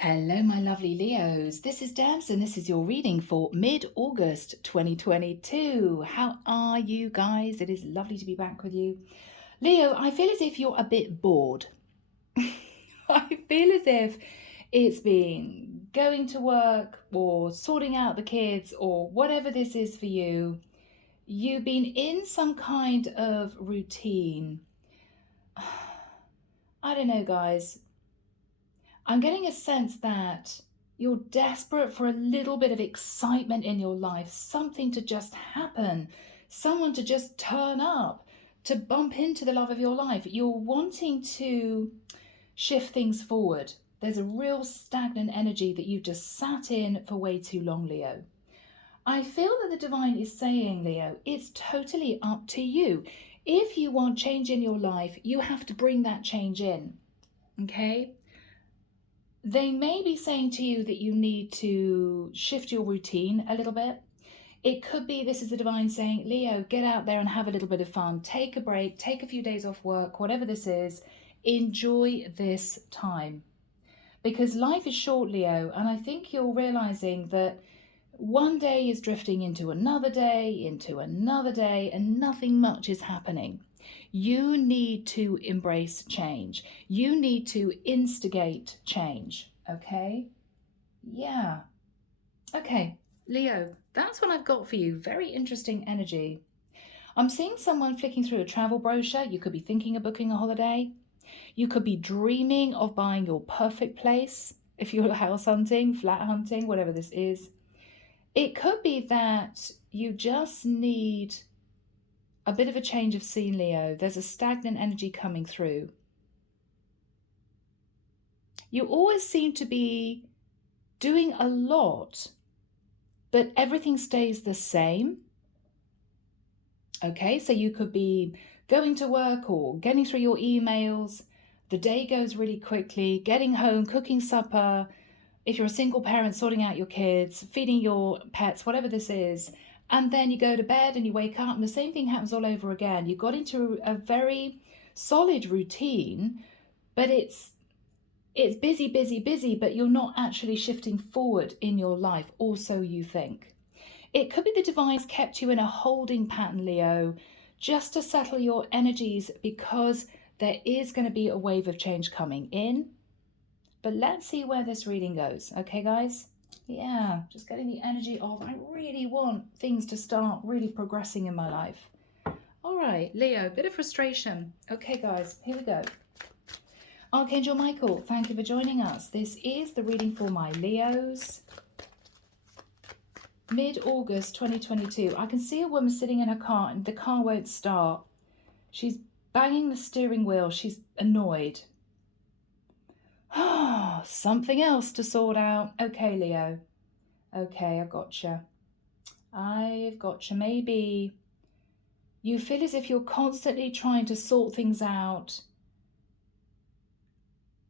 Hello, my lovely Leos. This is Debs, and this is your reading for mid-August 2022. How are you guys? It is lovely to be back with you. Leo, I feel as if you're a bit bored. I feel as if it's been going to work or sorting out the kids or whatever this is for you. You've been in some kind of routine. I don't know, guys. I'm getting a sense that you're desperate for a little bit of excitement in your life, something to just happen, someone to just turn up, to bump into the love of your life. You're wanting to shift things forward. There's a real stagnant energy that you've just sat in for way too long, Leo. I feel that the divine is saying, Leo, it's totally up to you. If you want change in your life, you have to bring that change in, okay? They may be saying to you that you need to shift your routine a little bit. It could be this is the divine saying, Leo, get out there and have a little bit of fun. Take a break, take a few days off work, whatever this is. Enjoy this time. Because life is short, Leo, and I think you're realizing that one day is drifting into another day, and nothing much is happening. You need to embrace change. You need to instigate change, okay? Yeah. Okay, Leo, that's what I've got for you. Very interesting energy. I'm seeing someone flicking through a travel brochure. You could be thinking of booking a holiday. You could be dreaming of buying your perfect place if you're house hunting, flat hunting, whatever this is. It could be that you just need a bit of a change of scene, Leo. There's a stagnant energy coming through. You always seem to be doing a lot, but everything stays the same. Okay, so you could be going to work or getting through your emails. The day goes really quickly, getting home, cooking supper. If you're a single parent, sorting out your kids, feeding your pets, whatever this is. And then you go to bed and you wake up and the same thing happens all over again. You got into a very solid routine, but it's busy, but you're not actually shifting forward in your life, or so you think. It could be the divine's kept you in a holding pattern, Leo, just to settle your energies, because there is going to be a wave of change coming in. But let's see where this reading goes. Okay, guys? Yeah, just getting the energy of I really want things to start really progressing in my life. All right, Leo, bit of frustration. Okay, guys, here we go. Archangel Michael, thank you for joining us. This is the reading for my Leos. Mid-August 2022. I can see a woman sitting in her car and the car won't start. She's banging the steering wheel. She's annoyed. Oh, something else to sort out. Okay, Leo. Okay, I've gotcha. Maybe you feel as if you're constantly trying to sort things out,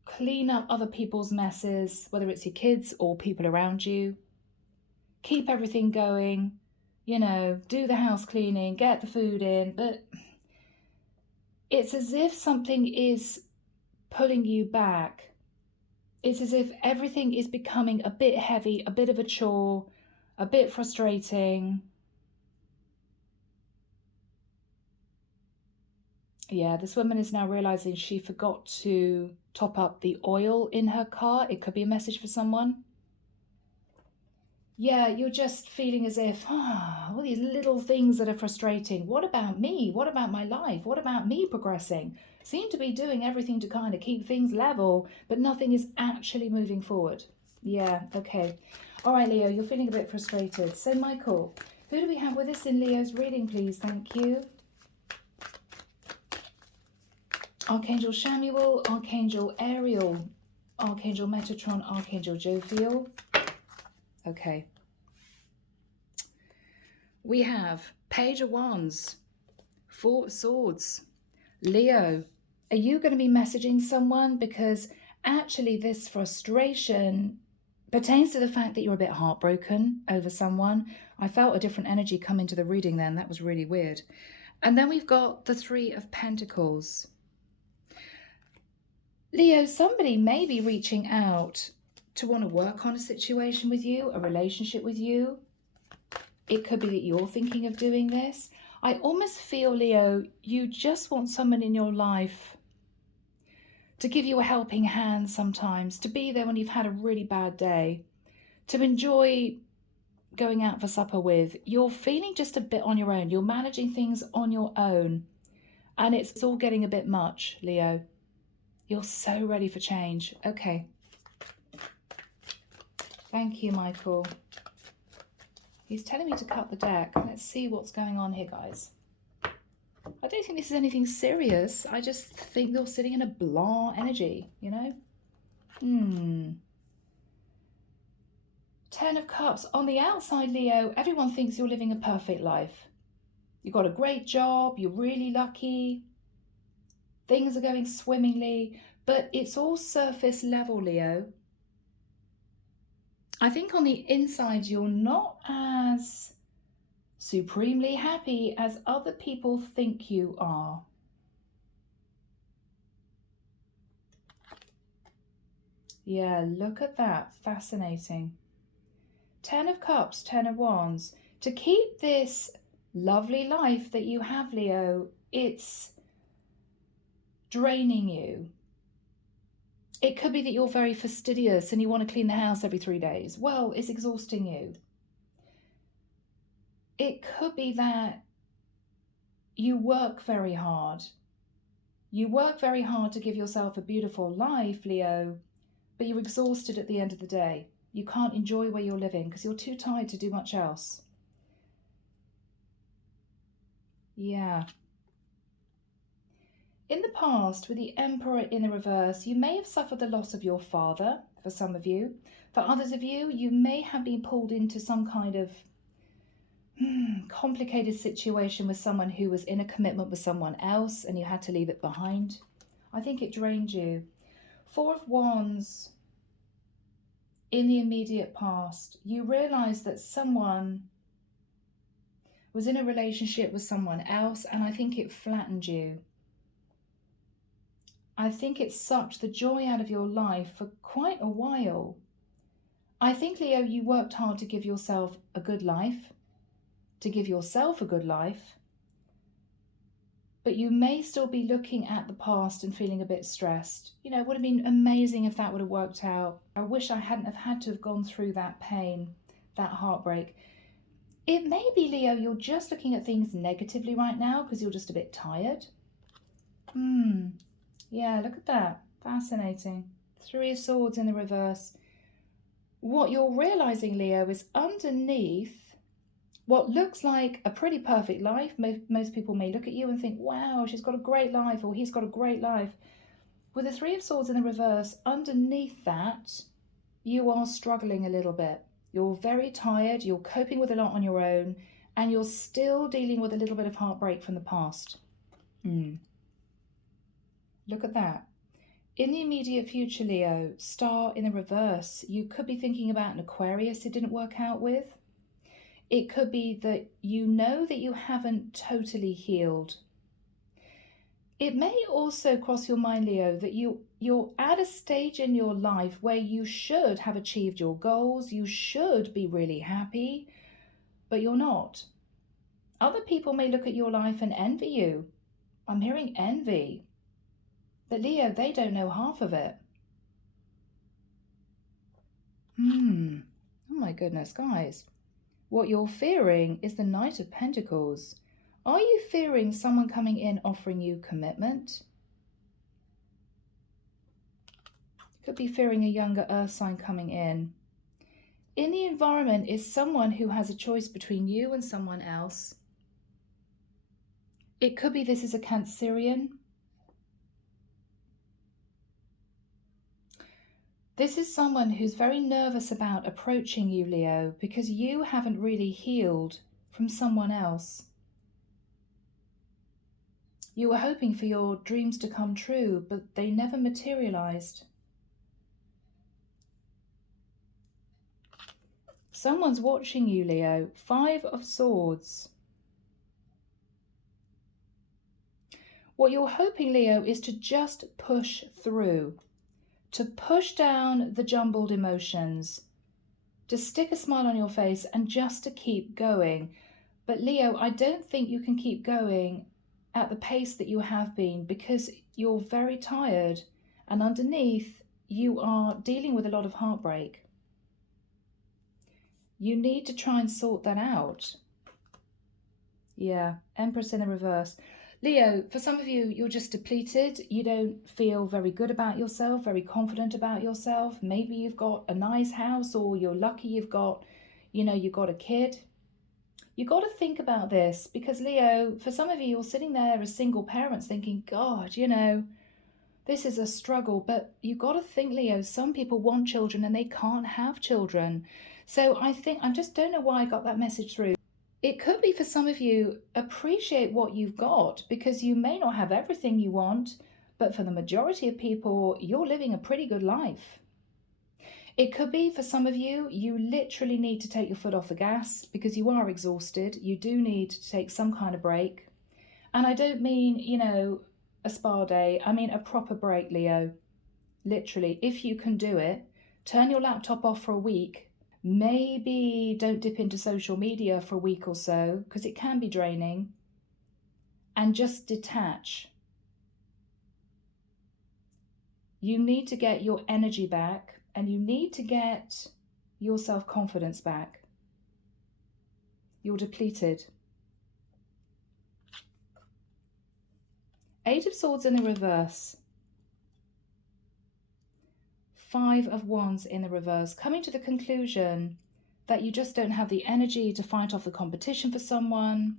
clean up other people's messes, whether it's your kids or people around you. Keep everything going, do the house cleaning, get the food in, but it's as if something is pulling you back. It's as if everything is becoming a bit heavy, a bit of a chore, a bit frustrating. Yeah, this woman is now realizing she forgot to top up the oil in her car. It could be a message for someone. Yeah, you're just feeling as if, all these little things that are frustrating. What about me? What about my life? What about me progressing? Seem to be doing everything to kind of keep things level, but nothing is actually moving forward. Yeah, okay. All right, Leo, you're feeling a bit frustrated. So, Michael, who do we have with us in Leo's reading, please? Thank you. Archangel Samuel, Archangel Ariel, Archangel Metatron, Archangel Jophiel. Okay. We have Page of Wands, Four of Swords. Leo, are you going to be messaging someone? Because actually this frustration pertains to the fact that you're a bit heartbroken over someone. I felt a different energy come into the reading then. That was really weird. And then we've got the Three of Pentacles. Leo, somebody may be reaching out to want to work on a situation with you, a relationship with you. It could be that you're thinking of doing this. I almost feel, Leo, you just want someone in your life to give you a helping hand sometimes, to be there when you've had a really bad day, to enjoy going out for supper with. You're feeling just a bit on your own. You're managing things on your own. And it's all getting a bit much, Leo. You're so ready for change. Okay. Thank you, Michael. He's telling me to cut the deck. Let's see what's going on here, guys. I don't think this is anything serious. I just think you're sitting in a blah energy, you know? 10 of Cups. On the outside, Leo, everyone thinks you're living a perfect life. You've got a great job. You're really lucky. Things are going swimmingly. But it's all surface level, Leo. I think on the inside, you're not as supremely happy as other people think you are. Yeah, look at that. Fascinating. 10 of Cups, 10 of Wands. To keep this lovely life that you have, Leo, it's draining you. It could be that you're very fastidious and you want to clean the house every 3 days. Well, it's exhausting you. It could be that you work very hard. You work very hard to give yourself a beautiful life, Leo, but you're exhausted at the end of the day. You can't enjoy where you're living because you're too tired to do much else. Yeah. In the past, with the Emperor in the reverse, you may have suffered the loss of your father, for some of you. For others of you, you may have been pulled into some kind of complicated situation with someone who was in a commitment with someone else and you had to leave it behind. I think it drained you. 4 of Wands, in the immediate past, you realised that someone was in a relationship with someone else and I think it flattened you. I think it sucked the joy out of your life for quite a while. I think, Leo, you worked hard to give yourself a good life, but you may still be looking at the past and feeling a bit stressed. You know, it would have been amazing if that would have worked out. I wish I hadn't have had to have gone through that pain, that heartbreak. It may be, Leo, you're just looking at things negatively right now because you're just a bit tired. Yeah, look at that. Fascinating. 3 of Swords in the reverse. What you're realizing, Leo, is underneath what looks like a pretty perfect life. Most people may look at you and think, wow, she's got a great life, or he's got a great life. With the 3 of Swords in the reverse, underneath that, you are struggling a little bit. You're very tired, you're coping with a lot on your own, and you're still dealing with a little bit of heartbreak from the past. Look at that. In the immediate future, Leo, Star in the reverse, you could be thinking about an Aquarius it didn't work out with. It could be that you know that you haven't totally healed. It may also cross your mind, Leo, that you're at a stage in your life where you should have achieved your goals, you should be really happy, but you're not. Other people may look at your life and envy you. I'm hearing envy. But Leo, they don't know half of it. Oh my goodness, guys. What you're fearing is the Knight of Pentacles. Are you fearing someone coming in offering you commitment? Could be fearing a younger earth sign coming in. In the environment is someone who has a choice between you and someone else. It could be this is a Cancerian. This is someone who's very nervous about approaching you, Leo, because you haven't really healed from someone else. You were hoping for your dreams to come true, but they never materialized. Someone's watching you, Leo. 5 of Swords. What you're hoping, Leo, is to just push through. to push down the jumbled emotions, to stick a smile on your face and just to keep going. But Leo, I don't think you can keep going at the pace that you have been, because you're very tired, and underneath you are dealing with a lot of heartbreak. You need to try and sort that out. Yeah, Empress in the reverse. Leo, for some of you, you're just depleted. You don't feel very good about yourself, very confident about yourself. Maybe you've got a nice house, or you're lucky you've got, you've got a kid. You got to think about this, because Leo, for some of you, you're sitting there as single parents thinking, God, this is a struggle. But you got to think, Leo, some people want children and they can't have children. So I just don't know why I got that message through. It could be for some of you, appreciate what you've got, because you may not have everything you want, but for the majority of people, you're living a pretty good life. It could be for some of you, you literally need to take your foot off the gas because you are exhausted. You do need to take some kind of break. And I don't mean, a spa day. I mean a proper break, Leo. Literally, if you can do it, turn your laptop off for a week. Maybe don't dip into social media for a week or so, because it can be draining. And just detach. You need to get your energy back, and you need to get your self-confidence back. You're depleted. 8 of Swords in the reverse. 5 of Wands in the reverse, coming to the conclusion that you just don't have the energy to fight off the competition for someone.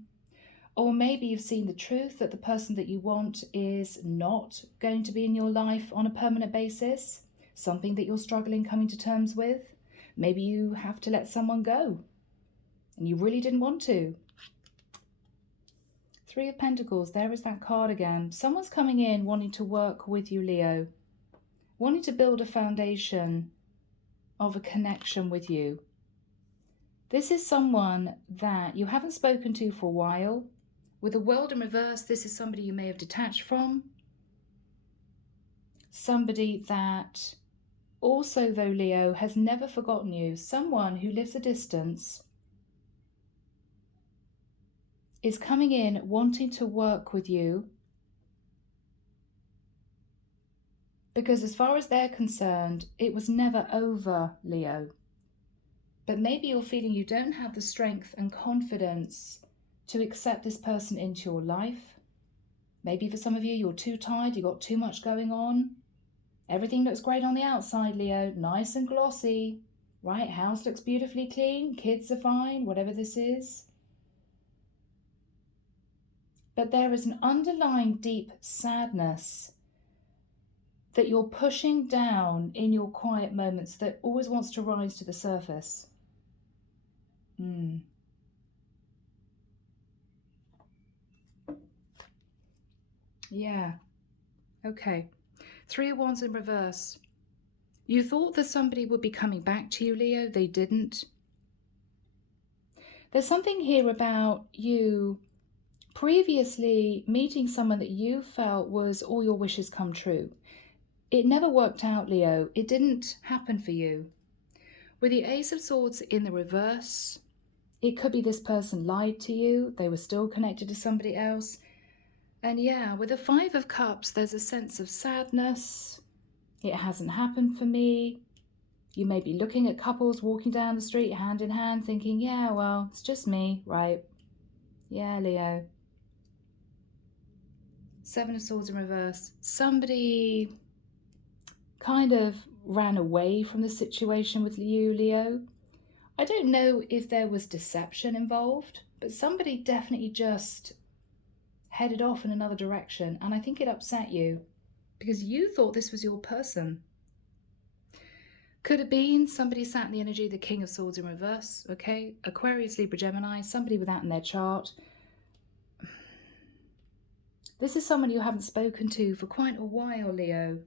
Or maybe you've seen the truth that the person that you want is not going to be in your life on a permanent basis, something that you're struggling coming to terms with. Maybe you have to let someone go and you really didn't want to. 3 of Pentacles, there is that card again. Someone's coming in wanting to work with you, Leo, wanting to build a foundation of a connection with you. This is someone that you haven't spoken to for a while. With the World in reverse, this is somebody you may have detached from. Somebody that also, though, Leo, has never forgotten you. Someone who lives a distance is coming in wanting to work with you, because as far as they're concerned, it was never over, Leo. But maybe you're feeling you don't have the strength and confidence to accept this person into your life. Maybe for some of you, you're too tired, you've got too much going on. Everything looks great on the outside, Leo, nice and glossy, right? House looks beautifully clean, kids are fine, whatever this is. But there is an underlying deep sadness that you're pushing down in your quiet moments that always wants to rise to the surface. Yeah. Okay. 3 of Wands in reverse. You thought that somebody would be coming back to you, Leo. They didn't. There's something here about you previously meeting someone that you felt was all your wishes come true. It never worked out, Leo. It didn't happen for you. With the Ace of Swords in the reverse, it could be this person lied to you. They were still connected to somebody else. And yeah, with the 5 of Cups, there's a sense of sadness. It hasn't happened for me. You may be looking at couples walking down the street hand in hand thinking, yeah, well, it's just me, right? Yeah, Leo. 7 of Swords in reverse. Somebody kind of ran away from the situation with you, Leo. I don't know if there was deception involved, but somebody definitely just headed off in another direction, and I think it upset you because you thought this was your person. Could have been somebody sat in the energy of the King of Swords in reverse, okay? Aquarius, Libra, Gemini, somebody with that in their chart. This is someone you haven't spoken to for quite a while, Leo.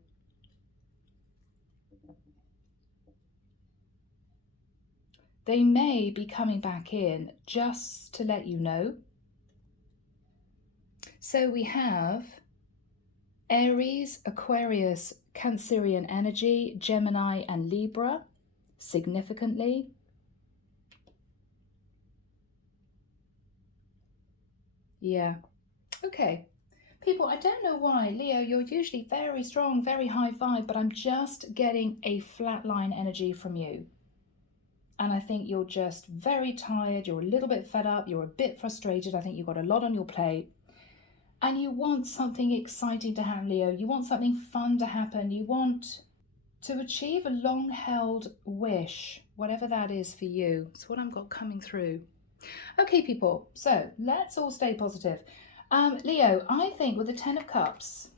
They may be coming back in just to let you know. So we have Aries, Aquarius, Cancerian energy, Gemini and Libra, significantly. Yeah. Okay. People, I don't know why, Leo, you're usually very strong, very high vibe, but I'm just getting a flatline energy from you. And I think you're just very tired, you're a little bit fed up, you're a bit frustrated. I think you've got a lot on your plate. And you want something exciting to happen, Leo. You want something fun to happen. You want to achieve a long-held wish, whatever that is for you. It's what I've got coming through. Okay, people, so let's all stay positive. Leo, I think with the 10 of Cups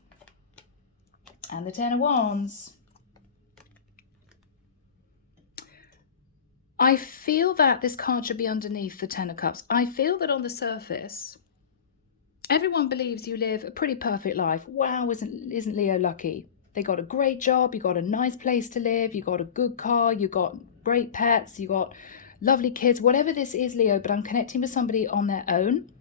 and the 10 of Wands, I feel that this card should be underneath the 10 of Cups. I feel that on the surface, everyone believes you live a pretty perfect life. Wow, isn't Leo lucky? They got a great job, you got a nice place to live, you got a good car, you got great pets, you got lovely kids, whatever this is, Leo, but I'm connecting with somebody on their own.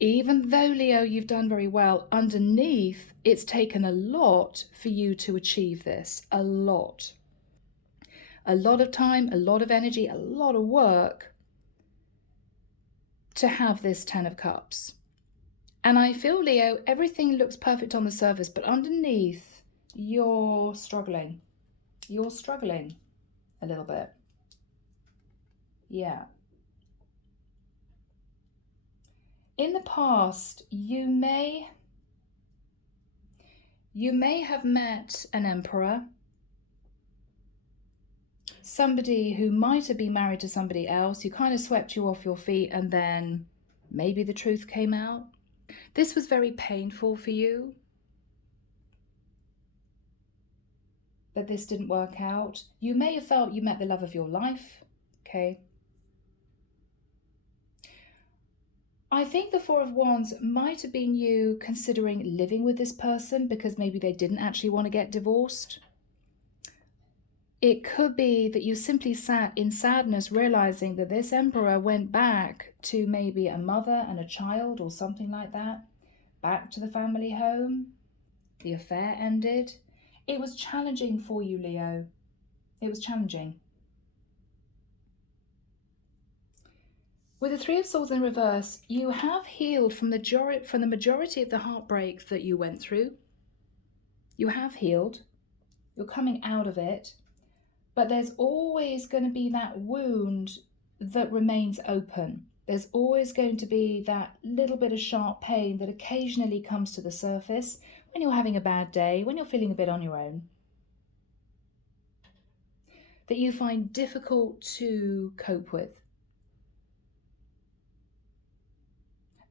Even though, Leo, you've done very well, underneath, it's taken a lot for you to achieve this. A lot. A lot of time, a lot of energy, a lot of work to have this 10 of Cups. And I feel, Leo, everything looks perfect on the surface, but underneath, you're struggling. You're struggling a little bit. Yeah. In the past, you may have met an emperor, somebody who might have been married to somebody else, who kind of swept you off your feet, and then maybe the truth came out. This was very painful for you, but this didn't work out. You may have felt you met the love of your life, okay? I think the 4 of Wands might have been you considering living with this person because maybe they didn't actually want to get divorced. It could be that you simply sat in sadness realizing that this emperor went back to maybe a mother and a child or something like that, back to the family home. The affair ended. It was challenging for you, Leo. It was challenging. With the 3 of Swords in reverse, you have healed from the majority of the heartbreak that you went through. You have healed. You're coming out of it. But there's always going to be that wound that remains open. There's always going to be that little bit of sharp pain that occasionally comes to the surface when you're having a bad day, when you're feeling a bit on your own, that you find difficult to cope with.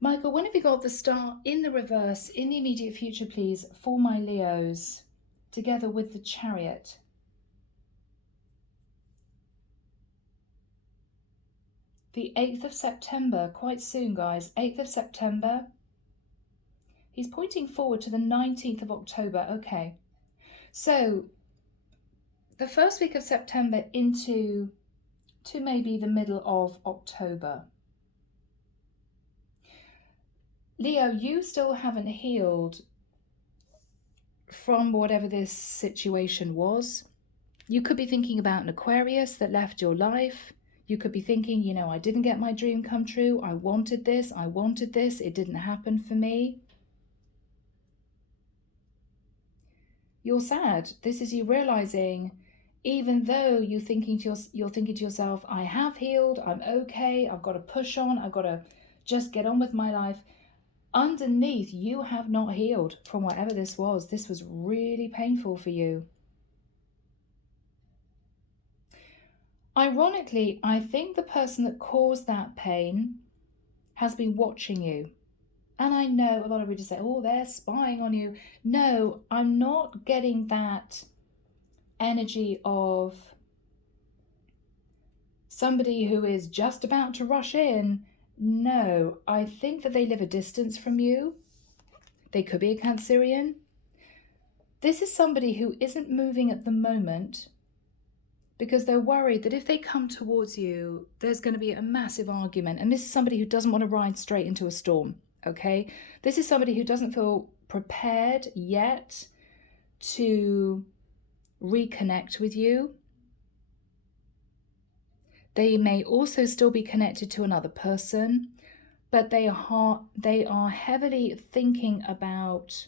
Michael, when have you got the star in the reverse in the immediate future, please, for my Leos, together with the Chariot? The 8th of September, quite soon, guys, 8th of September. He's pointing forward to the 19th of October. Okay, so the first week of September into maybe the middle of October. Leo, you still haven't healed from whatever this situation was. You could be thinking about an Aquarius that left your life. You could be thinking, you know, I didn't get my dream come true. I wanted this. It didn't happen for me. You're sad. This is you realizing, even though you're thinking to yourself, I have healed, I'm okay, I've got to push on, I've got to just get on with my life. Underneath, you have not healed from whatever this was. This was really painful for you. Ironically, I think the person that caused that pain has been watching you. And I know a lot of readers say, oh, they're spying on you. No, I'm not getting that energy of somebody who is just about to rush in. No, I think that they live a distance from you. They could be a Cancerian. This is somebody who isn't moving at the moment because they're worried that if they come towards you, there's going to be a massive argument. And this is somebody who doesn't want to ride straight into a storm, okay? This is somebody who doesn't feel prepared yet to reconnect with you. They may also still be connected to another person, but they are heavily thinking about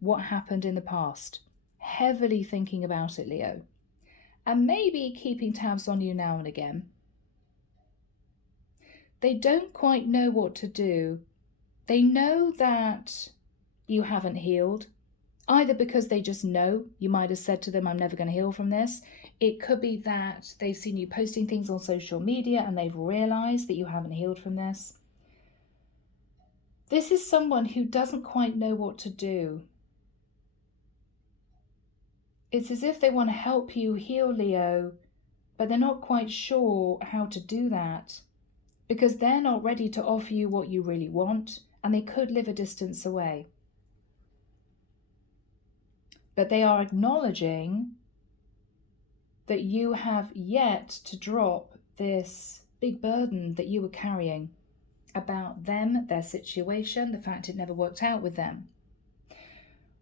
what happened in the past. Heavily thinking about it, Leo. And maybe keeping tabs on you now and again. They don't quite know what to do. They know that you haven't healed, either because they just know. You might have said to them, I'm never going to heal from this. It could be that they've seen you posting things on social media and they've realized that you haven't healed from this. This is someone who doesn't quite know what to do. It's as if they want to help you heal, Leo, but they're not quite sure how to do that because they're not ready to offer you what you really want, and they could live a distance away. But they are acknowledging that you have yet to drop this big burden that you were carrying about them, their situation, the fact it never worked out with them.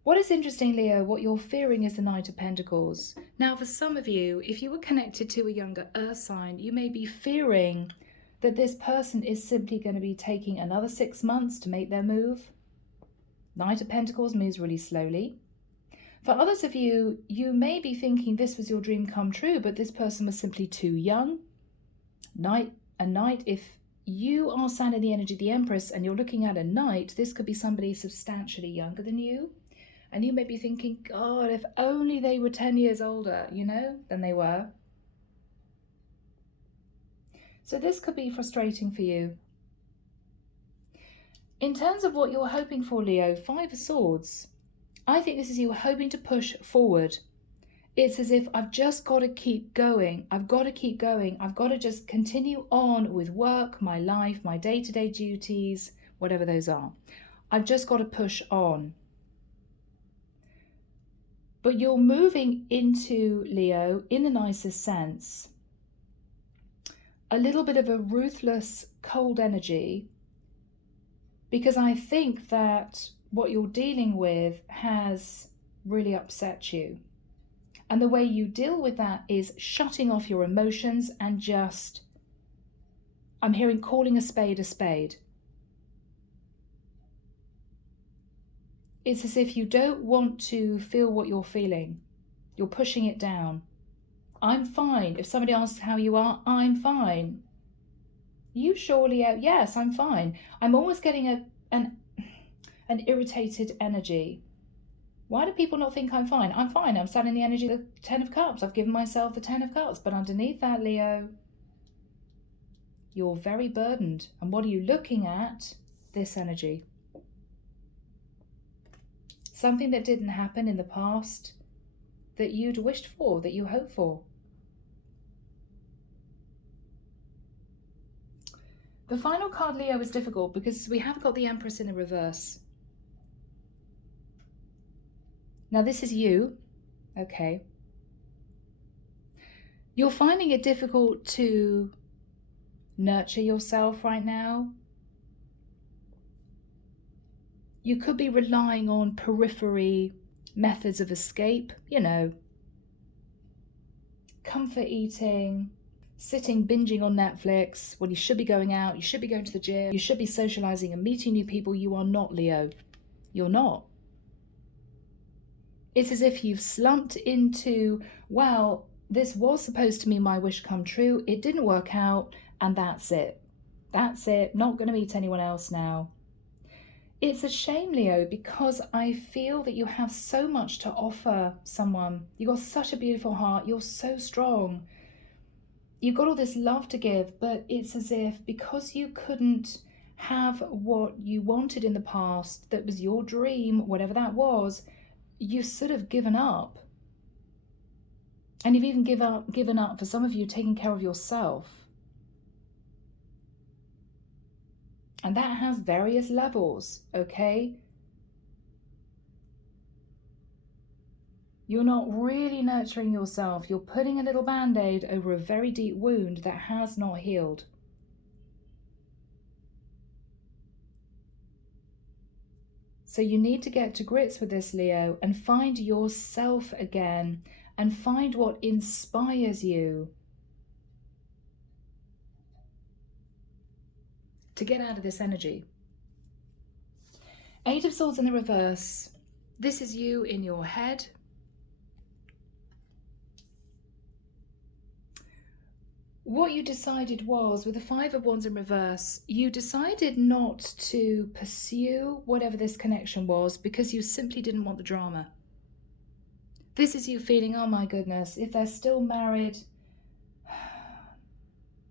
What is interesting, Leo, what you're fearing is the Knight of Pentacles. Now, for some of you, if you were connected to a younger earth sign, you may be fearing that this person is simply going to be taking another 6 months to make their move. Knight of Pentacles moves really slowly. For others of you, you may be thinking this was your dream come true, but this person was simply too young. Knight, if you are standing in the energy of the Empress and you're looking at a knight, this could be somebody substantially younger than you. And you may be thinking, God, if only they were 10 years older, than they were. So this could be frustrating for you. In terms of what you're hoping for, Leo, 5 of Swords. I think this is you hoping to push forward. It's as if I've just got to keep going. I've got to keep going. I've got to just continue on with work, my life, my day-to-day duties, whatever those are. I've just got to push on. But you're moving into, Leo, in the nicest sense, a little bit of a ruthless, cold energy, because I think that what you're dealing with has really upset you. And the way you deal with that is shutting off your emotions and just, I'm hearing calling a spade a spade. It's as if you don't want to feel what you're feeling. You're pushing it down. I'm fine. If somebody asks how you are, I'm fine. You surely, yes, I'm fine. I'm always getting an irritated energy. Why do people not think I'm fine? I'm fine. I'm standing in the energy of the 10 of Cups. I've given myself the 10 of Cups. But underneath that, Leo, you're very burdened. And what are you looking at? This energy. Something that didn't happen in the past that you'd wished for, that you hoped for. The final card, Leo, is difficult because we have got the Empress in the reverse. Now this is you, okay. You're finding it difficult to nurture yourself right now. You could be relying on periphery methods of escape, comfort eating, sitting, binging on Netflix when you should be going out, you should be going to the gym, you should be socializing and meeting new people. You are not, Leo. You're not. It's as if you've slumped into, well, this was supposed to be my wish come true. It didn't work out, and that's it. That's it. Not going to meet anyone else now. It's a shame, Leo, because I feel that you have so much to offer someone. You've got such a beautiful heart. You're so strong. You've got all this love to give, but it's as if because you couldn't have what you wanted in the past, that was your dream, whatever that was, you've sort of given up. And you've even given up, for some of you, taking care of yourself. And that has various levels, okay? You're not really nurturing yourself. You're putting a little band-aid over a very deep wound that has not healed. So you need to get to grips with this, Leo, and find yourself again and find what inspires you to get out of this energy. Eight of Swords in the reverse. This is you in your head. What you decided was, with the Five of Wands in reverse, you decided not to pursue whatever this connection was because you simply didn't want the drama. This is you feeling, oh my goodness, if they're still married,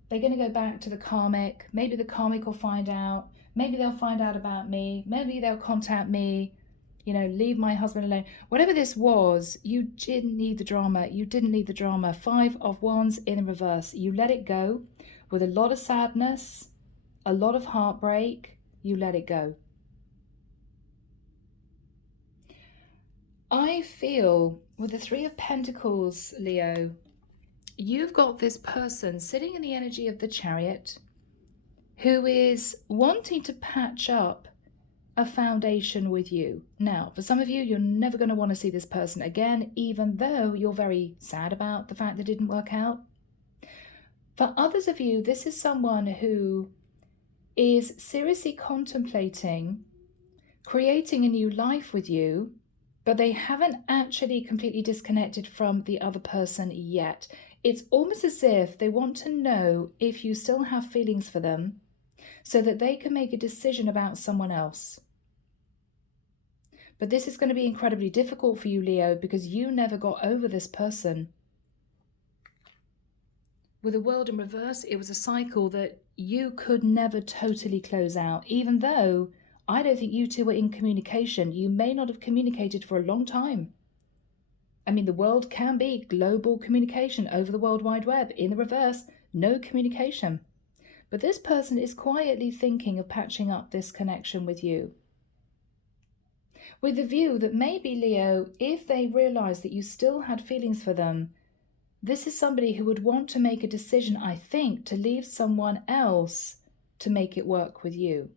they're going to go back to the karmic. Maybe the karmic will find out. Maybe they'll find out about me. Maybe they'll contact me. You know, leave my husband alone. Whatever this was, you didn't need the drama. You didn't need the drama. Five of Wands in reverse. You let it go with a lot of sadness, a lot of heartbreak. You let it go. I feel with the Three of Pentacles, Leo, you've got this person sitting in the energy of the Chariot who is wanting to patch up a foundation with you. Now, for some of you, you're never going to want to see this person again, even though you're very sad about the fact that it didn't work out. For others of you, this is someone who is seriously contemplating creating a new life with you, but they haven't actually completely disconnected from the other person yet. It's almost as if they want to know if you still have feelings for them so that they can make a decision about someone else. But this is going to be incredibly difficult for you, Leo, because you never got over this person. With the World in reverse, it was a cycle that you could never totally close out, even though I don't think you two were in communication. You may not have communicated for a long time. I mean, the world can be global communication over the World Wide Web. In the reverse, no communication. But this person is quietly thinking of patching up this connection with you, with the view that maybe, Leo, if they realize that you still had feelings for them, this is somebody who would want to make a decision, I think, to leave someone else to make it work with you.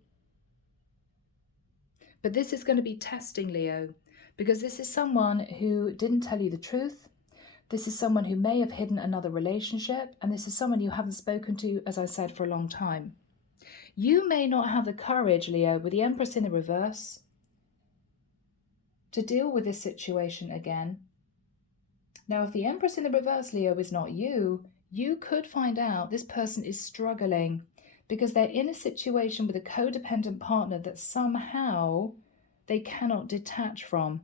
But this is going to be testing, Leo, because this is someone who didn't tell you the truth. This is someone who may have hidden another relationship, and this is someone you haven't spoken to, as I said, for a long time. You may not have the courage, Leo, with the Empress in the reverse, to deal with this situation again. Now, if the Empress in the reverse, Leo, is not you, you could find out this person is struggling because they're in a situation with a codependent partner that somehow they cannot detach from.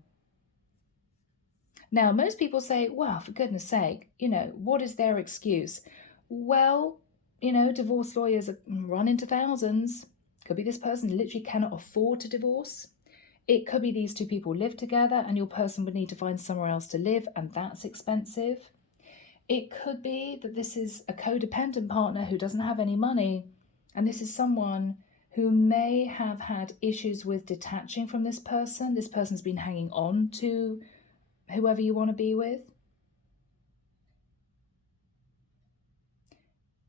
Now, most people say, well, for goodness sake, what is their excuse? Well, divorce lawyers run into thousands. Could be this person literally cannot afford to divorce. It could be these two people live together and your person would need to find somewhere else to live, and that's expensive. It could be that this is a codependent partner who doesn't have any money, and this is someone who may have had issues with detaching from this person. This person's been hanging on to whoever you want to be with.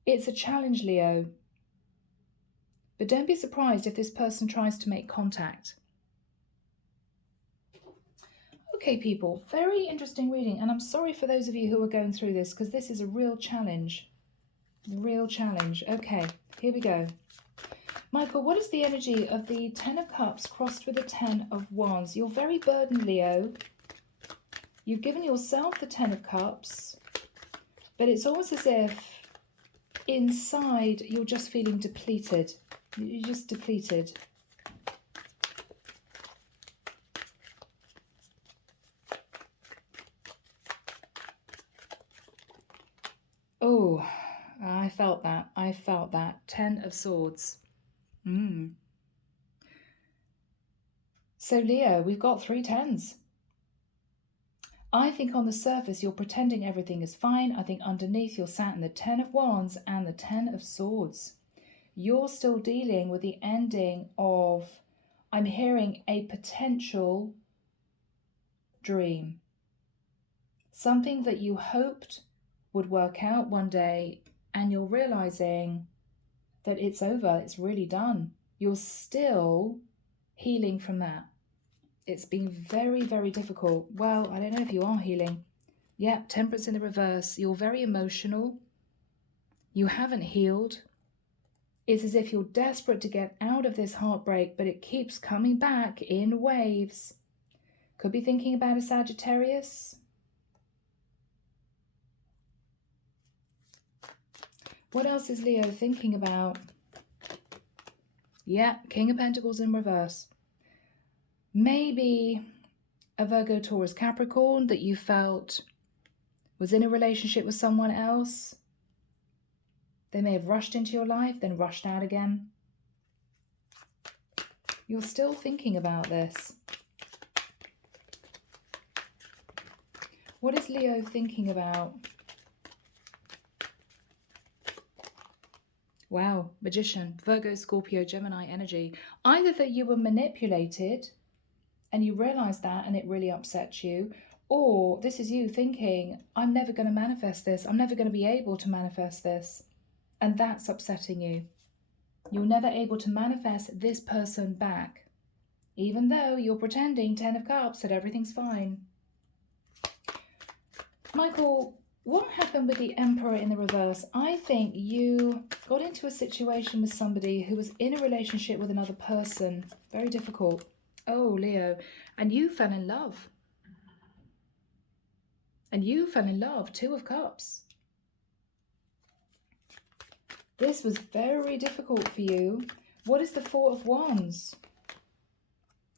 It's a challenge, Leo. But don't be surprised if this person tries to make contact. Okay, people, very interesting reading. And I'm sorry for those of you who are going through this, because this is a real challenge. Real challenge. Okay, here we go. Michael, what is the energy of the Ten of Cups crossed with the Ten of Wands? You're very burdened, Leo. You've given yourself the Ten of Cups, but it's almost as if inside you're just feeling depleted. You're just depleted. Oh, I felt that. I felt that. 10 of Swords. So, Leo, we've got 3 tens. I think on the surface you're pretending everything is fine. I think underneath you're sat in the 10 of Wands and the 10 of Swords. You're still dealing with the ending of, I'm hearing, a potential dream. Something that you hoped would work out one day, and you're realizing that it's over, it's really done. You're still healing from that. It's been very, very difficult. Well, I don't know if you are healing. Yeah, Temperance in the reverse. You're very emotional. You haven't healed. It's as if you're desperate to get out of this heartbreak, but it keeps coming back in waves. Could be thinking about a Sagittarius. What else is Leo thinking about? Yeah, King of Pentacles in reverse. Maybe a Virgo, Taurus, Capricorn that you felt was in a relationship with someone else. They may have rushed into your life, then rushed out again. You're still thinking about this. What is Leo thinking about? Wow, Magician, Virgo, Scorpio, Gemini energy. Either that you were manipulated and you realized that and it really upset you, or this is you thinking, I'm never going to manifest this. I'm never going to be able to manifest this. And that's upsetting you. You're never able to manifest this person back, even though you're pretending, 10 of Cups, that everything's fine. Michael, what happened with the Emperor in the reverse? I think you got into a situation with somebody who was in a relationship with another person. Very difficult. Oh, Leo. And you fell in love. And you fell in love. 2 of Cups. This was very difficult for you. What is the 4 of Wands?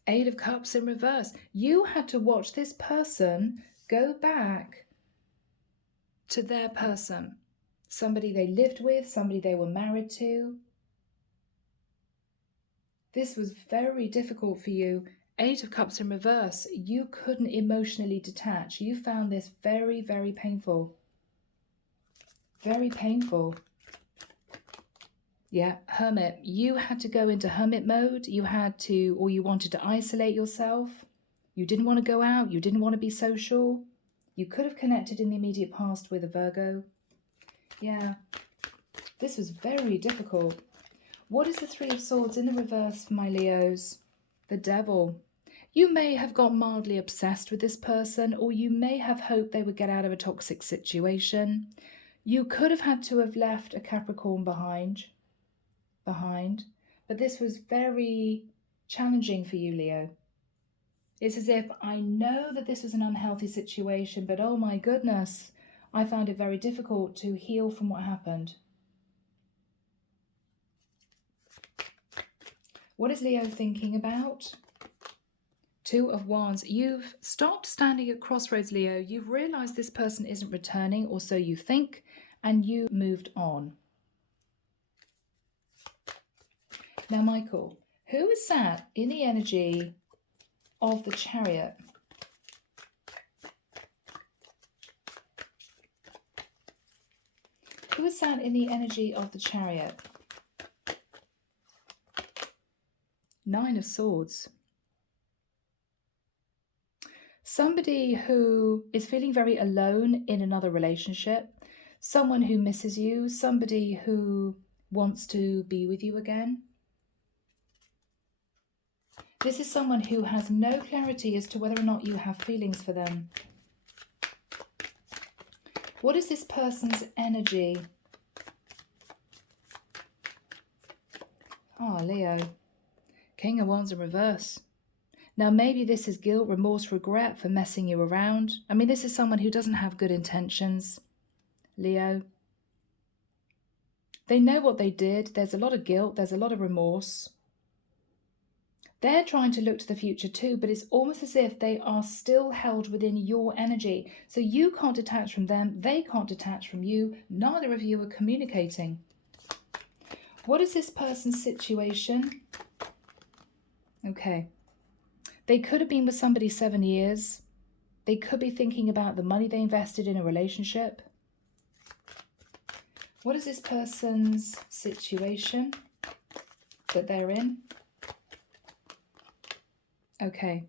8 of Cups in reverse. You had to watch this person go back to their person. Somebody they lived with, somebody they were married to. This was very difficult for you. 8 of Cups in reverse. You couldn't emotionally detach. You found this very, very painful. Very painful. Yeah, Hermit. You had to go into hermit mode. You had to, or you wanted to isolate yourself. You didn't want to go out. You didn't want to be social. You could have connected in the immediate past with a Virgo. Yeah, this was very difficult. What is the 3 of Swords in the reverse for my Leos? The Devil. You may have got mildly obsessed with this person, or you may have hoped they would get out of a toxic situation. You could have had to have left a Capricorn behind, but this was very challenging for you, Leo. It's as if I know that this was an unhealthy situation, but oh my goodness, I found it very difficult to heal from what happened. What is Leo thinking about? 2 of Wands. You've stopped standing at crossroads, Leo. You've realized this person isn't returning, or so you think, and you moved on. Now, Michael, who is sat in the energy of the Chariot? Who is sat in the energy of the Chariot? 9 of Swords. Somebody who is feeling very alone in another relationship. Someone who misses you. Somebody who wants to be with you again. This is someone who has no clarity as to whether or not you have feelings for them. What is this person's energy? Ah, Leo. King of Wands in reverse. Now, maybe this is guilt, remorse, regret for messing you around. I mean, this is someone who doesn't have good intentions, Leo. They know what they did. There's a lot of guilt. There's a lot of remorse. They're trying to look to the future too, but it's almost as if they are still held within your energy. So you can't detach from them. They can't detach from you. Neither of you are communicating. What is this person's situation? Okay. They could have been with somebody 7 years. They could be thinking about the money they invested in a relationship. What is this person's situation that they're in? Okay.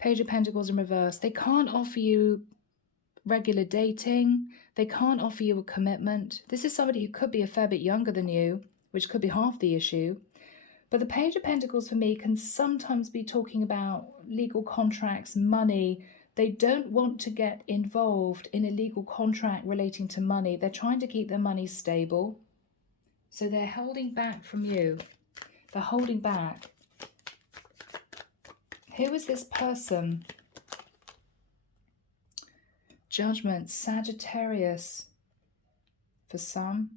Page of Pentacles in reverse. They can't offer you regular dating. They can't offer you a commitment. This is somebody who could be a fair bit younger than you, which could be half the issue. But the Page of Pentacles for me can sometimes be talking about legal contracts, money. They don't want to get involved in a legal contract relating to money. They're trying to keep their money stable. So they're holding back from you. They're holding back. Who is this person? Judgment, Sagittarius for some.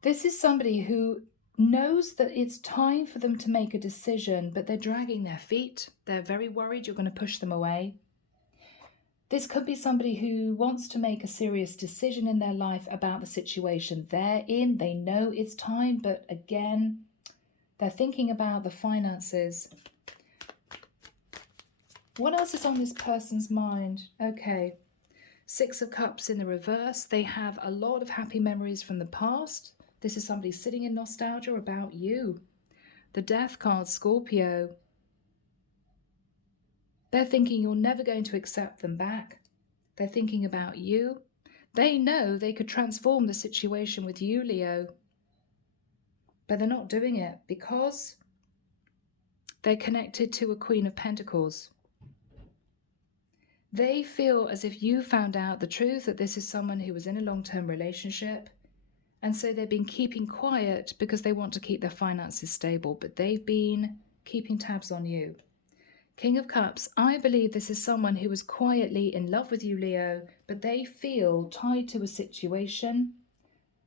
This is somebody who knows that it's time for them to make a decision, but they're dragging their feet. They're very worried you're going to push them away. This could be somebody who wants to make a serious decision in their life about the situation they're in. They know it's time, but again, they're thinking about the finances. What else is on this person's mind? Okay, Six of Cups in the reverse. They have a lot of happy memories from the past. This is somebody sitting in nostalgia about you. The Death card, Scorpio. They're thinking you're never going to accept them back. They're thinking about you. They know they could transform the situation with you, Leo. But they're not doing it because they're connected to a Queen of Pentacles. They feel as if you found out the truth that this is someone who was in a long-term relationship. And so they've been keeping quiet because they want to keep their finances stable. But they've been keeping tabs on you. King of Cups, I believe this is someone who is quietly in love with you, Leo, but they feel tied to a situation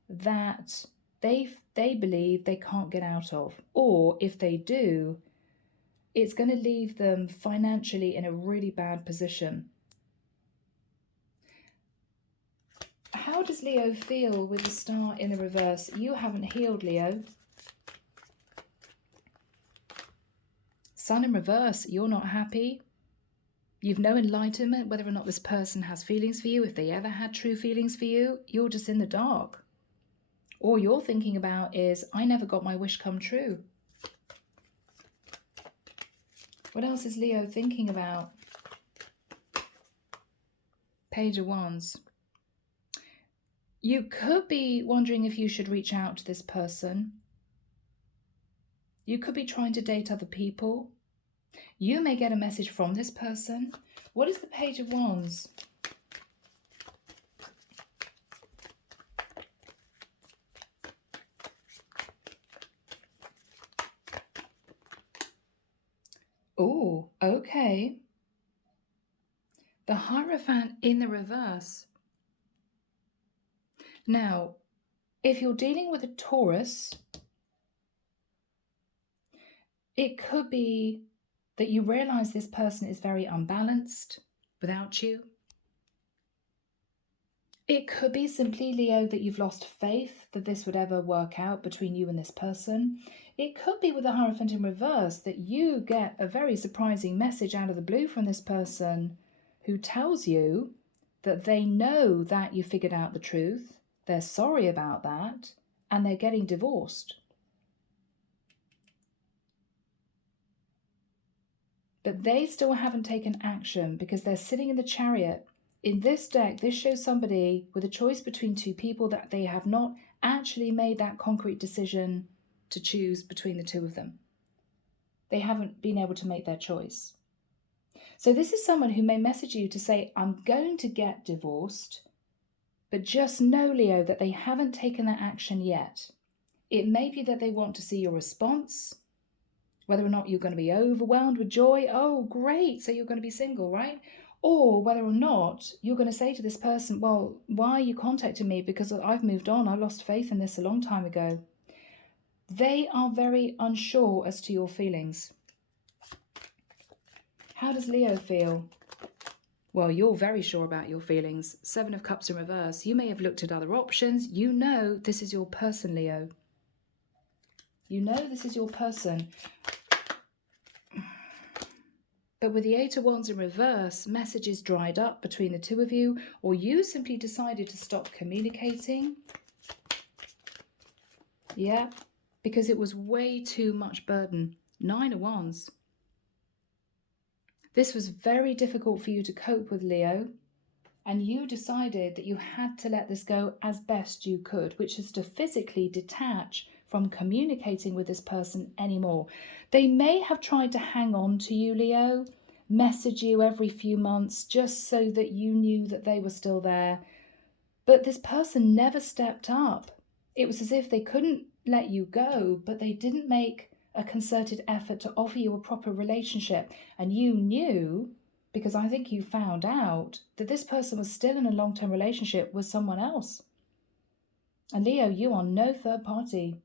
that they believe they can't get out of. Or if they do, it's going to leave them financially in a really bad position. How does Leo feel with the Star in the reverse? You haven't healed, Leo. Sun in reverse, you're not happy. You've no enlightenment whether or not this person has feelings for you. If they ever had true feelings for you, you're just in the dark. All you're thinking about is, I never got my wish come true. What else is Leo thinking about? Page of Wands. You could be wondering if you should reach out to this person. You could be trying to date other people. You may get a message from this person. What is the Page of Wands? Oh, okay. The Hierophant in the reverse. Now, if you're dealing with a Taurus, it could be that you realize this person is very unbalanced without you. It could be simply, Leo, that you've lost faith that this would ever work out between you and this person. It could be with the Hierophant in reverse that you get a very surprising message out of the blue from this person who tells you that they know that you figured out the truth, they're sorry about that, and they're getting divorced. But they still haven't taken action because they're sitting in the Chariot. In this deck, this shows somebody with a choice between two people that they have not actually made that concrete decision to choose between the two of them. They haven't been able to make their choice. So this is someone who may message you to say, I'm going to get divorced, but just know, Leo, that they haven't taken that action yet. It may be that they want to see your response, whether or not you're going to be overwhelmed with joy. Oh, great, so you're going to be single, right? Or whether or not you're going to say to this person, well, why are you contacting me? Because I've moved on. I lost faith in this a long time ago. They are very unsure as to your feelings. How does Leo feel? Well, you're very sure about your feelings. Seven of Cups in reverse. You may have looked at other options. You know this is your person, Leo. You know this is your person. But with the Eight of Wands in reverse, messages dried up between the two of you, or you simply decided to stop communicating. Yeah, because it was way too much burden. Nine of Wands. This was very difficult for you to cope with, Leo. And you decided that you had to let this go as best you could, which is to physically detach from communicating with this person anymore. They may have tried to hang on to you, Leo, message you every few months just so that you knew that they were still there. But this person never stepped up. It was as if they couldn't let you go, but they didn't make a concerted effort to offer you a proper relationship. And you knew, because I think you found out, that this person was still in a long-term relationship with someone else. And Leo, you are no third party.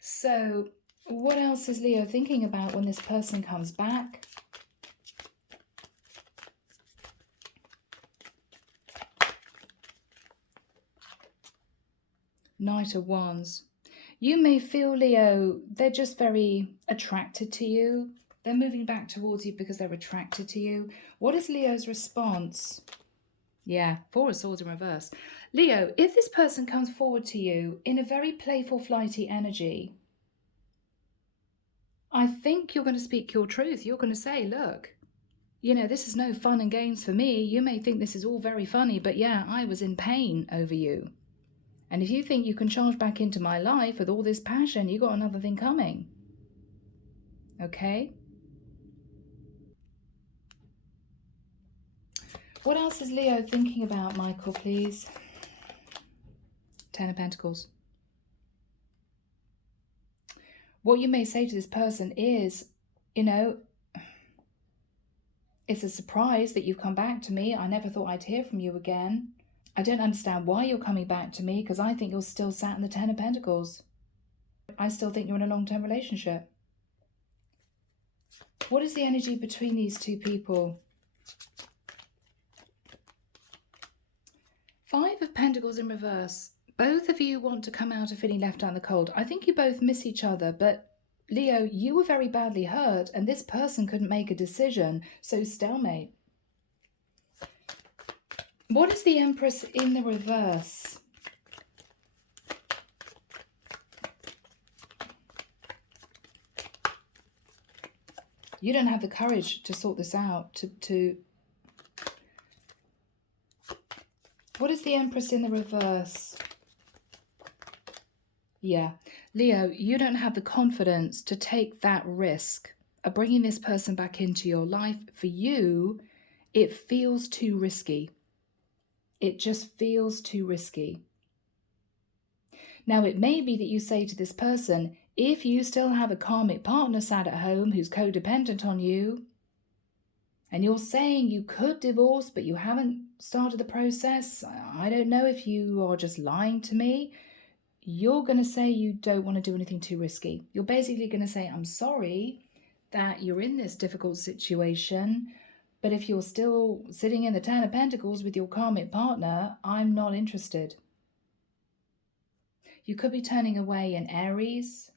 So what else is Leo thinking about when this person comes back? Knight of Wands. You may feel, Leo, they're just very attracted to you. They're moving back towards you because they're attracted to you. What is Leo's response? Yeah, Four of Swords in reverse. Leo, if this person comes forward to you in a very playful, flighty energy, I think you're going to speak your truth. You're going to say, look, you know, this is no fun and games for me. You may think this is all very funny, but yeah, I was in pain over you. And if you think you can charge back into my life with all this passion, you got another thing coming. Okay? What else is Leo thinking about, Michael, please? Ten of Pentacles. What you may say to this person is, you know, it's a surprise that you've come back to me. I never thought I'd hear from you again. I don't understand why you're coming back to me, because I think you're still sat in the Ten of Pentacles. I still think you're in a long-term relationship. What is the energy between these two people? Five of Pentacles in reverse. Both of you want to come out of feeling left out in the cold. I think you both miss each other, but Leo, you were very badly hurt and this person couldn't make a decision, so stalemate. What is the Empress in the reverse? You don't have the courage to sort this out, What is the Empress in the reverse? Yeah. Leo, you don't have the confidence to take that risk of bringing this person back into your life. For you, it feels too risky. It just feels too risky. Now, it may be that you say to this person, if you still have a karmic partner sat at home who's codependent on you, and you're saying you could divorce, but you haven't started the process, I don't know if you are just lying to me. You're going to say you don't want to do anything too risky. You're basically going to say, I'm sorry that you're in this difficult situation, but if you're still sitting in the Ten of Pentacles with your karmic partner, I'm not interested. You could be turning away in Aries.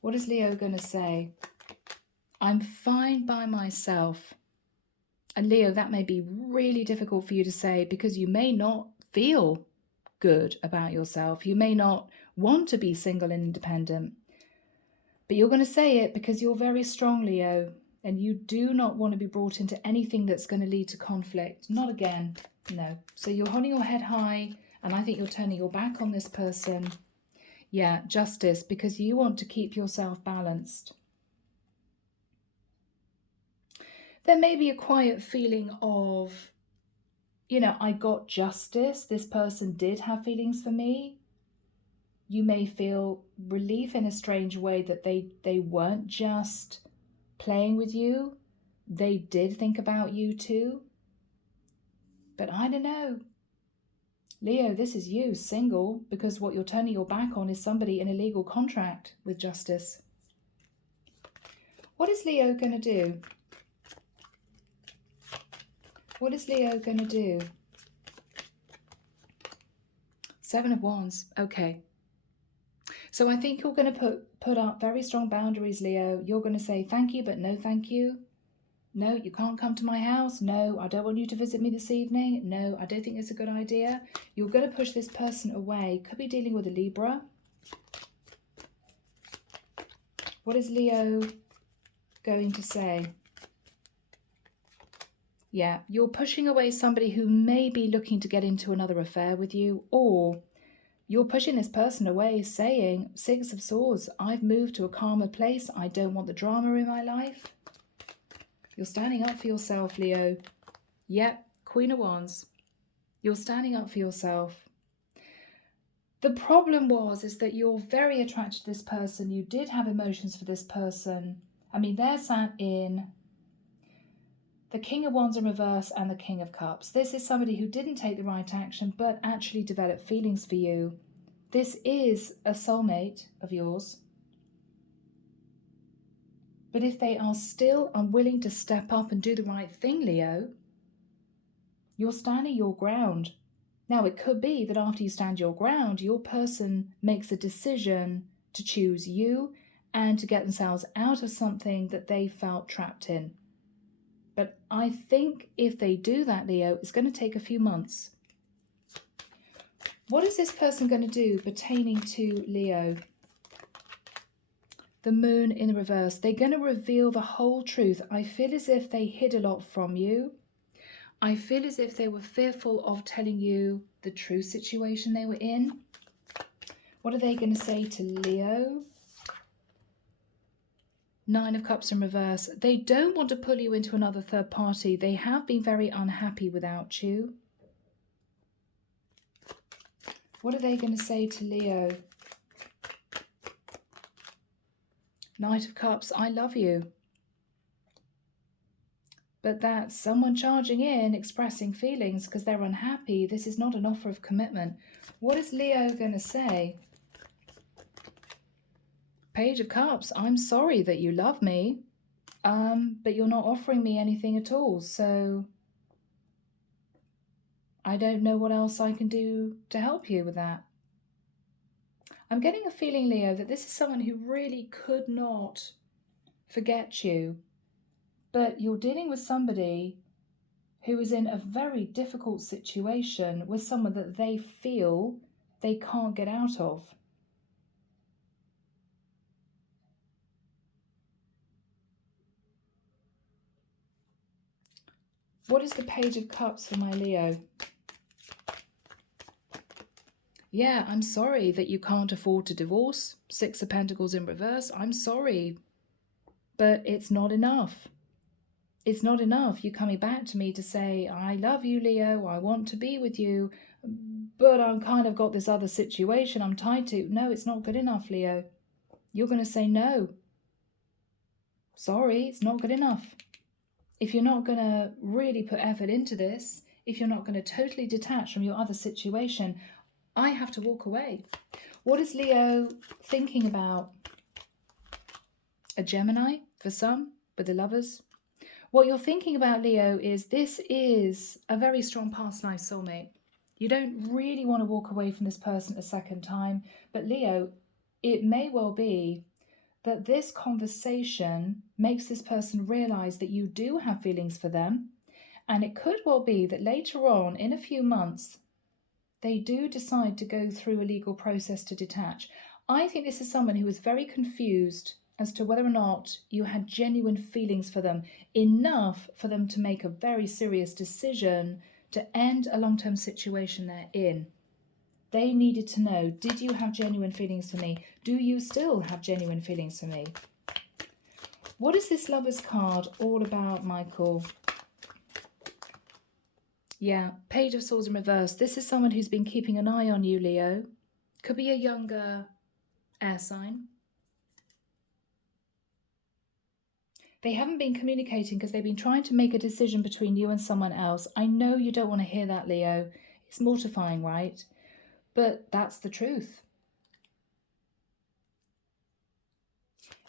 What is Leo going to say? I'm fine by myself. And Leo, that may be really difficult for you to say because you may not feel good about yourself. You may not want to be single and independent. But you're going to say it because you're very strong, Leo. And you do not want to be brought into anything that's going to lead to conflict. Not again. No. So you're holding your head high. And I think you're turning your back on this person. Yeah, justice, because you want to keep yourself balanced. There may be a quiet feeling of, you know, I got justice. This person did have feelings for me. You may feel relief in a strange way that they weren't just playing with you. They did think about you too. But I don't know. Leo, this is you, single, because what you're turning your back on is somebody in a legal contract with justice. What is Leo going to do? What is Leo going to do? Seven of Wands. Okay. So I think you're going to put up very strong boundaries, Leo. You're going to say thank you, but no thank you. No, you can't come to my house. No, I don't want you to visit me this evening. No, I don't think it's a good idea. You're going to push this person away. Could be dealing with a Libra. What is Leo going to say? Yeah, you're pushing away somebody who may be looking to get into another affair with you, or you're pushing this person away saying, Six of Swords, I've moved to a calmer place. I don't want the drama in my life. You're standing up for yourself, Leo. Yep, Queen of Wands. You're standing up for yourself. The problem is that you're very attracted to this person. You did have emotions for this person. I mean, they're sat in the King of Wands in reverse and the King of Cups. This is somebody who didn't take the right action, but actually developed feelings for you. This is a soulmate of yours. But if they are still unwilling to step up and do the right thing, Leo, you're standing your ground. Now, it could be that after you stand your ground, your person makes a decision to choose you and to get themselves out of something that they felt trapped in. But I think if they do that, Leo, it's going to take a few months. What is this person going to do pertaining to Leo? The Moon in the reverse. They're going to reveal the whole truth. I feel as if they hid a lot from you. I feel as if they were fearful of telling you the true situation they were in. What are they going to say to Leo? Nine of Cups in reverse. They don't want to pull you into another third party. They have been very unhappy without you. What are they going to say to Leo? Knight of Cups. I love you. But that's someone charging in, expressing feelings because they're unhappy. This is not an offer of commitment. What is Leo going to say? Page of Cups. I'm sorry that you love me, but you're not offering me anything at all. So I don't know what else I can do to help you with that. I'm getting a feeling, Leo, that this is someone who really could not forget you. But you're dealing with somebody who is in a very difficult situation with someone that they feel they can't get out of. What is the Page of Cups for my Leo? Yeah, I'm sorry that you can't afford to divorce. Six of Pentacles in reverse. I'm sorry, but it's not enough. It's not enough. You coming back to me to say, I love you, Leo. I want to be with you, but I've kind of got this other situation I'm tied to. No, it's not good enough, Leo. You're going to say no. Sorry, it's not good enough. If you're not going to really put effort into this, if you're not going to totally detach from your other situation, I have to walk away. What is Leo thinking about? A Gemini for some, with the Lovers. What you're thinking about, Leo, is this is a very strong past life soulmate. You don't really want to walk away from this person a second time. But Leo, it may well be that this conversation makes this person realize that you do have feelings for them. And it could well be that later on, in a few months, they do decide to go through a legal process to detach. I think this is someone who is very confused as to whether or not you had genuine feelings for them, enough for them to make a very serious decision to end a long-term situation they're in. They needed to know, did you have genuine feelings for me? Do you still have genuine feelings for me? What is this Lover's card all about, Michael? Yeah, Page of Swords in reverse. This is someone who's been keeping an eye on you, Leo. Could be a younger air sign. They haven't been communicating because they've been trying to make a decision between you and someone else. I know you don't want to hear that, Leo. It's mortifying, right? But that's the truth.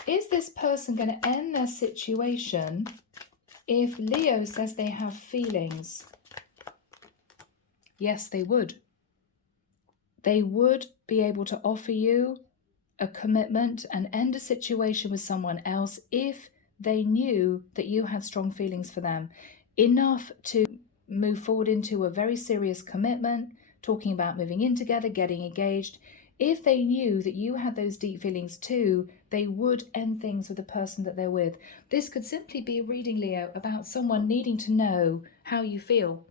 Is this person going to end their situation if Leo says they have feelings? Yes, they would. They would be able to offer you a commitment and end a situation with someone else if they knew that you had strong feelings for them, enough to move forward into a very serious commitment, talking about moving in together, getting engaged. If they knew that you had those deep feelings too, they would end things with the person that they're with. This could simply be a reading, Leo, about someone needing to know how you feel.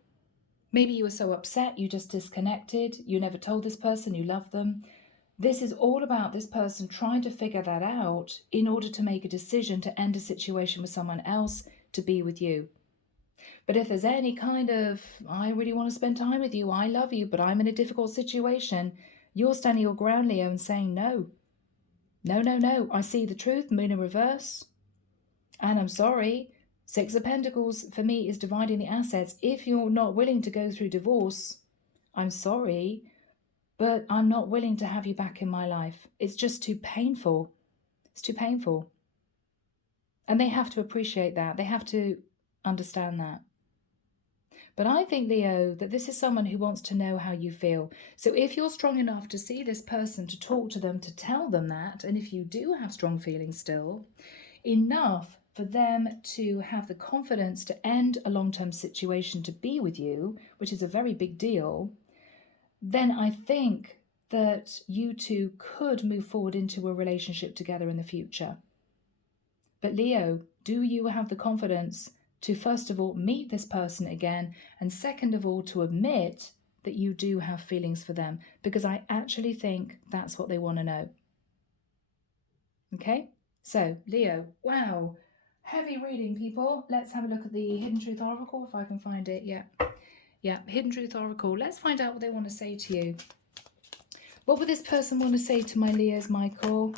Maybe you were so upset you just disconnected. You never told this person you love them. This is all about this person trying to figure that out in order to make a decision to end a situation with someone else to be with you. But if there's any kind of, I really want to spend time with you, I love you, but I'm in a difficult situation, you're standing your ground, Leo, and saying no. No, no, no. I see the truth, moon in reverse. And I'm sorry. Six of Pentacles for me is dividing the assets. If you're not willing to go through divorce, I'm sorry, but I'm not willing to have you back in my life. It's just too painful. It's too painful. And they have to appreciate that. They have to understand that. But I think, Leo, that this is someone who wants to know how you feel. So if you're strong enough to see this person, to talk to them, to tell them that, and if you do have strong feelings still, enough for them to have the confidence to end a long-term situation to be with you, which is a very big deal, then I think that you two could move forward into a relationship together in the future. But Leo, do you have the confidence to first of all meet this person again, and second of all to admit that you do have feelings for them? Because I actually think that's what they want to know. Okay, so Leo, wow, heavy reading, people. Let's have a look at the Hidden Truth Oracle if I can find it. Yeah, Hidden Truth Oracle. Let's find out what they want to say to you. What would this person want to say to my Leos, Michael?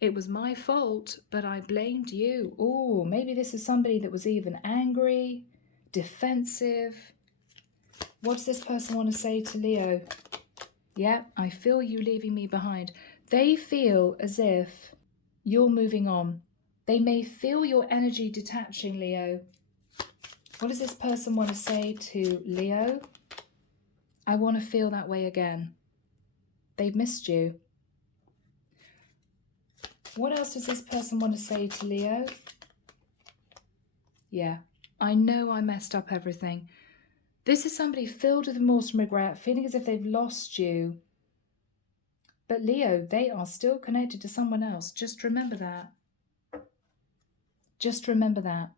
It was my fault, but I blamed you. Oh, maybe this is somebody that was even angry, defensive. What does this person want to say to Leo? Yeah, I feel you leaving me behind. They feel as if you're moving on. They may feel your energy detaching, Leo. What does this person want to say to Leo? I want to feel that way again. They've missed you. What else does this person want to say to Leo? Yeah, I know I messed up everything. This is somebody filled with remorse and regret, feeling as if they've lost you. But Leo, they are still connected to someone else. Just remember that. Just remember that.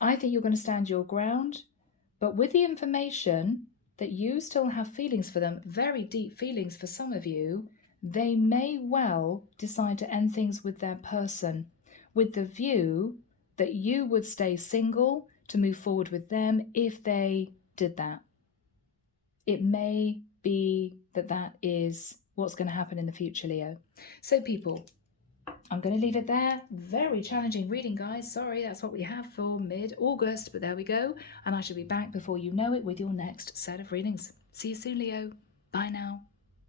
I think you're going to stand your ground, but with the information that you still have feelings for them, very deep feelings for some of you, they may well decide to end things with their person, with the view that you would stay single to move forward with them if they did that. It may be that that is what's going to happen in the future, Leo. So people, I'm going to leave it there. Very challenging reading, guys. Sorry, that's what we have for mid-August, but there we go. And I shall be back before you know it with your next set of readings. See you soon, Leo. Bye now.